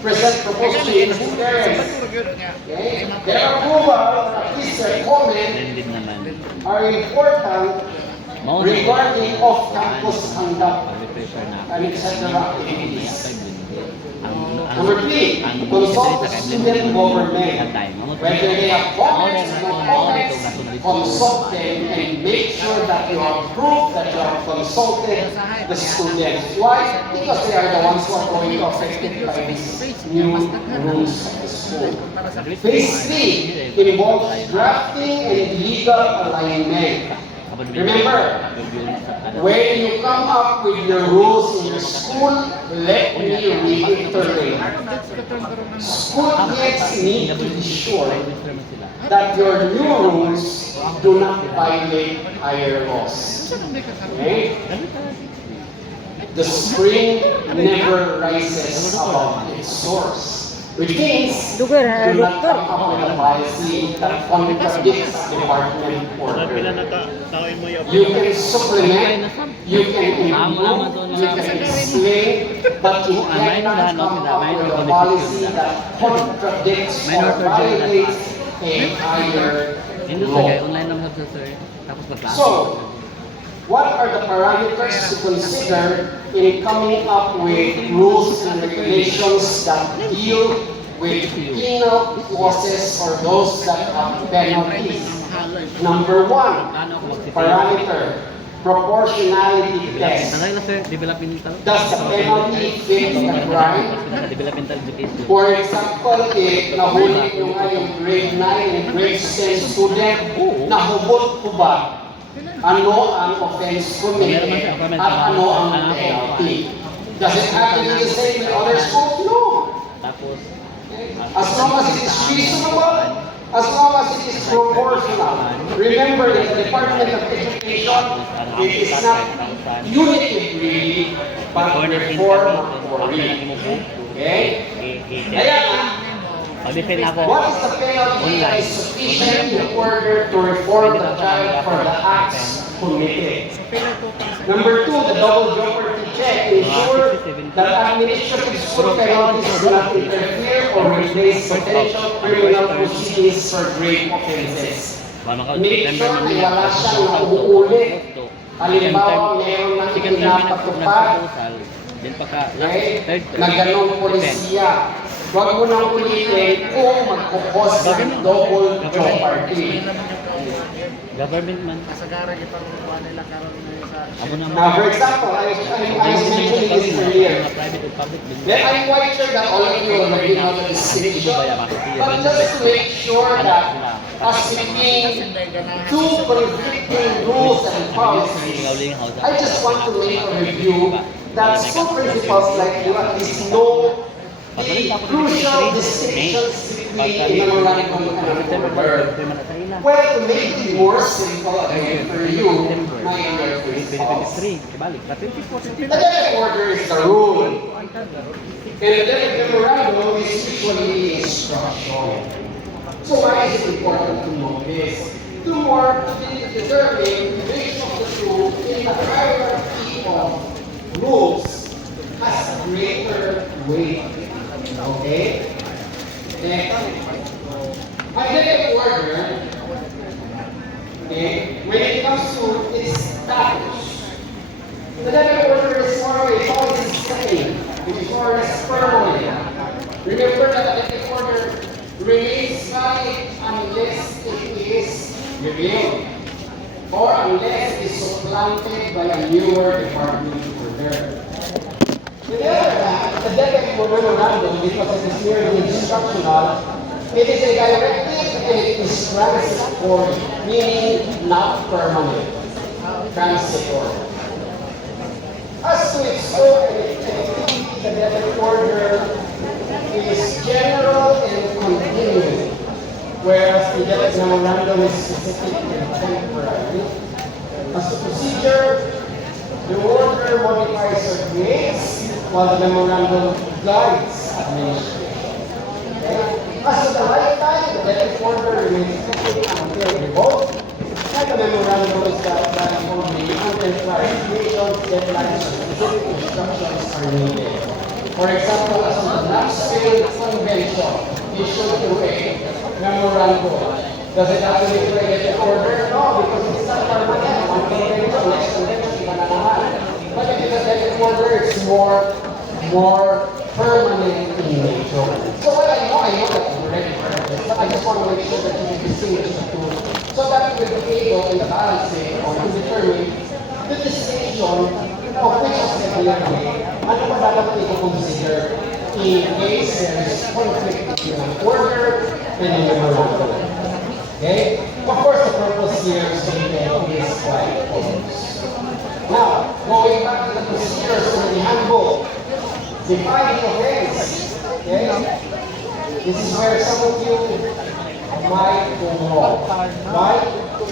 present proposed change to parents. Okay? Their approval, at least their comment, Blended naman. are important regarding off-campus conduct Prefer na and etc. activities. Ang Number 3, consult the student government. Whether they have comments or no comments, consult them and make sure that you have proof that you have consulted the students. Why? Because they are the ones who are going to affected by these new rules of the school. Phase 3 involves drafting and legal alignment. Remember, when you come up with your rules in your school, let me reiterate. School kids need to be sure that your new rules do not violate higher laws. Okay? The spring never rises above its source. Which means, do not come up with a policy that contradicts department order. You can supplement, you can improve, you can explain, but you cannot come up with a policy that contradicts or violates a higher law. So, what are the parameters to consider in coming up with rules and regulations that deal with penal clauses or those that have penalties? Number 1, parameter, proportionality test. Does the penalty fit the crime? For example, if nahuli nyo nga yung grade 9 and grade 10 student, nahubot ko ba? Ano ang offense committed at ano ang penalty? Does it have to be the same in other schools? No. As long as it is reasonable, as long as it is proportional. Remember that the Department of Education, it is not punitive really, but reformatory. Okay? Kaya what is the penalty that is sufficient in order to reform the child for the acts committed? Number 2, the double jeopardy check. Ensure that administrative school penalties do not interfere or replace potential criminal proceedings for grave offenses. Make sure na wala siyang nauulit. Halimbawa, meron nang pinapatupad. Na ganong polisiya. Huwag mo nang ulitin kung magkukos ng double jeopardy. Government man. Now, for example, I was mentioning this earlier. Then I'm quite sure that all of you already know the decision. But just to make sure that as between two conflicting rules and policies, I just want to make a review that school principals like you at least know the crucial distinctions between memorandum and order. Well, to make it more simple again for you, my dear principals, the delegate order is the rule, and the delegate memorandum is usually instruction. So why is it important to know this? To more determine which of the two in the hierarchy of rules has greater weight. Okay? Delegate order, when it comes to its status, the delegate order is more of a policy setting, which is more or less permanent. Remember that the delegate order remains valid unless it is repealed or unless it is supplanted by a newer department order. On the other hand, the delegate memorandum, because it is merely instructional, it is a directive and it is transitory, meaning not permanent, transitory. As to its scope and activity, the delegate order is general and continuing, whereas the delegate memorandum is specific and temporary. As to procedure, the order modifies or creates, while the memorandum guides administration. Okay? As to the lifetime, the delegate order remains effective until revoked, and the memorandum is valid only until clarifications, deadlines, or specific instructions are needed. For example, as on the last signed convention issued to a memorandum. Does it have to be created in order? No, because it's not permanent. One convention, next convention, iba na naman. But if it's a definite order, it's more permanent in nature. So well, I know that I'm already perfect, but I just want to make sure that you can distinguish the two so that we will be able in the balancing or to determine the distinction of which is the clear way. Ano ba dapat i-consider in case there is conflict between an order and a memorandum? Okay? Of course, the purpose here is quite obvious. Now, going back to the procedures in the handbook, define the offense. Okay? This is where some of you might go wrong. Why?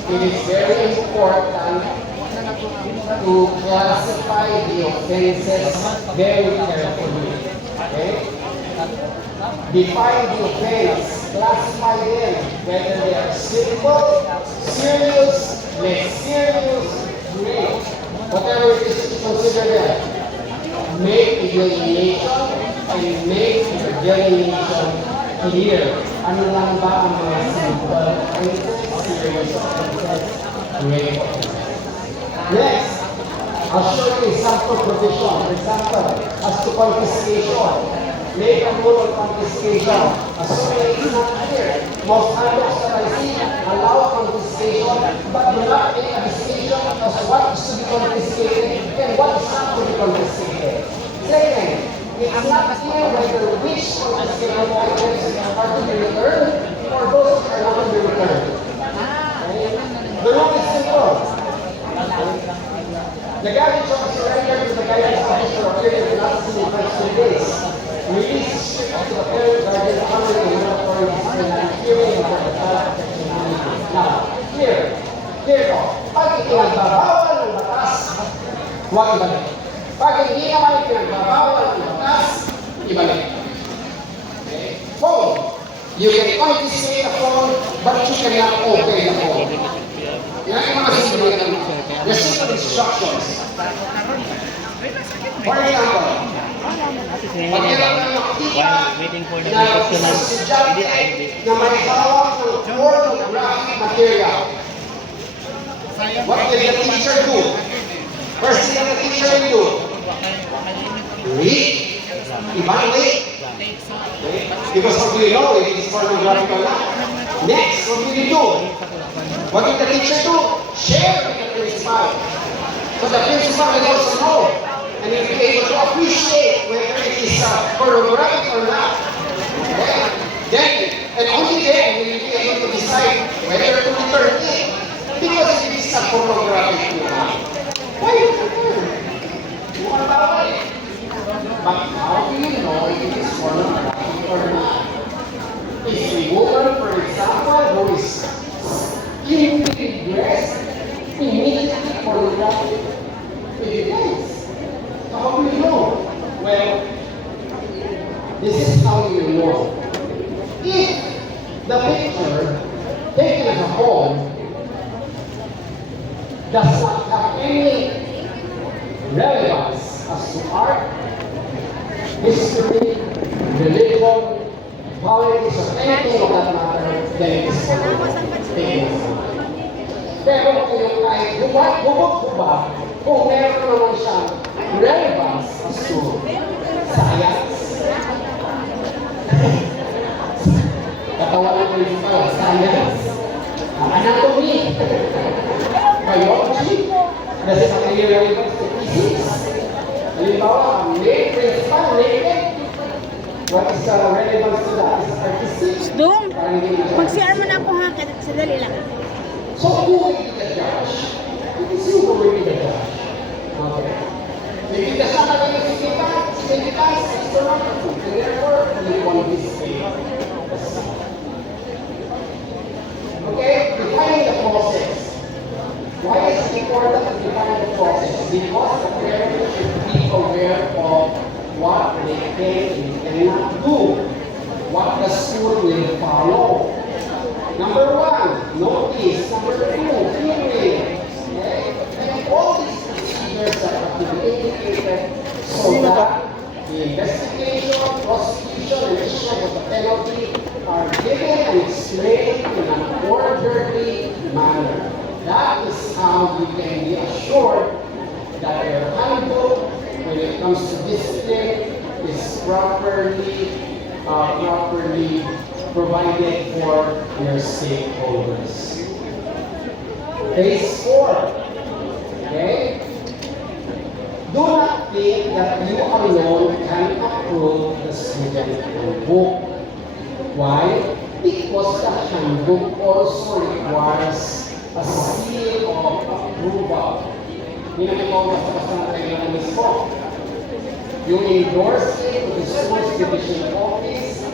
It is very important to classify the offenses very carefully. Okay? Define the offense, classify them, whether they are simple, serious, less serious, grave, whatever it is, consider them. Make the delineation and make the delineation clear. Ano lang ba ang mga simple offenses, serious offenses, grave offenses? Next, I'll show you example provision. For example, as to confiscation. Make a rule of confiscation. Assuming it's not clear. Most handbooks that I see allow confiscation, but do not make a distinction as what is to be confiscated and what is not to be confiscated. Second, it's not clear whether which confiscated items are to be returned or those that are not to be returned. Okay? The rule is simple. The guidance shall be surrendered to the guidance officer or period of not seen in 2 days. Release to the parent, guardian, family, and mandatory disciplinary hearing and for the child protection management. Now, here ko, pag ipinagbabawal ng batas, huwag ibalik. Pag hindi naman ipinagbabawal ng batas, ibalik. Okay? Phone. You can confiscate a phone, but you cannot open the phone. Yan ang mga simple the simple instructions. For example, pag kailangan ng makita na estudyante na may hawak ng pornographic material, what will the teacher do? First thing the teacher will do, read, evaluate. Okay? Because how do you know if it's pornographic or not? Next, what will you do? What will the teacher do? Share with the principal. So the principal will also know and will be able to appreciate whether it is pornographic or not. Okay? Then, and only then will you be able to decide whether to return it. Because if it is pornographic or not, why you return? You want to buy it. But how do you know if it is pornographic or not? Is a woman, for example, who is immediately dressed, immediately pornographic? It depends. So how do you know? Well, this is how you know. If the picture taken as a whole does not have any relevance as to art, history, religion, politics, or anything of that matter, then it is taken. Pero kung ay bubog ko ba, kung meron naman siyang relevance as to science, katawan ng principal, science, anatomy, biology, does it have any relevance to physics? Halimbawa, may principal, naked, what is the relevance to that? Is it artistic? Dong, mag-share mo na ako ha, sadali lang. So who will be the judge? It is you who will be the judge. Okay. If it does not have any significance, it's not true. And therefore, we want this thing. Okay, defining the process. Why is it important to define the process? Because the parents should be aware of what they can and cannot do. What the school will follow. Number 1, notice. Number 2, hearing. Okay? And all these procedures that have to be indicated so that the investigation, prosecution, and explained in an orderly manner. That is how you can be assured that your handbook, when it comes to discipline, is properly provided for your stakeholders. Phase 4. Okay? Do not think that you alone can approve the student handbook. Why? Because the handbook also requires a seal of approval. Hindi naman ito basta na tayo ng mismo. You endorse it to the school's division office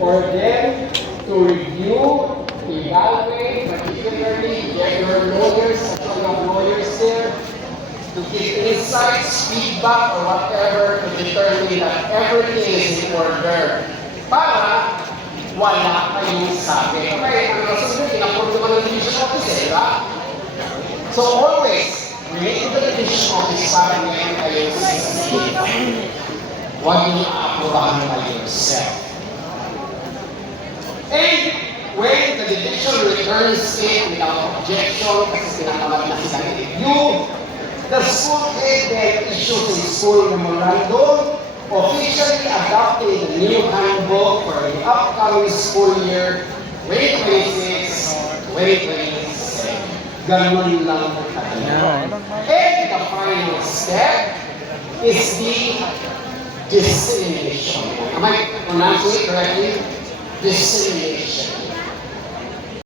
for them to review, evaluate, particularly your lawyers, there, to give insights, feedback, or whatever to determine that everything is in order. Para wala kayong sabi. Okay, ang kasunod, in-approve naman ng division office, di ba? So always, relate to the division office para ngayon kayo sisipin. Huwag niyo aaprobahan by yourself. And when the division returns it without objection, kasi sinakamat na sila review, the school head then issues a school memorandum officially adopting the new handbook for the upcoming school year 2026-2027. Ganun lang kagaya. And the final step is the dissemination. Am I pronouncing it correctly? Dissemination.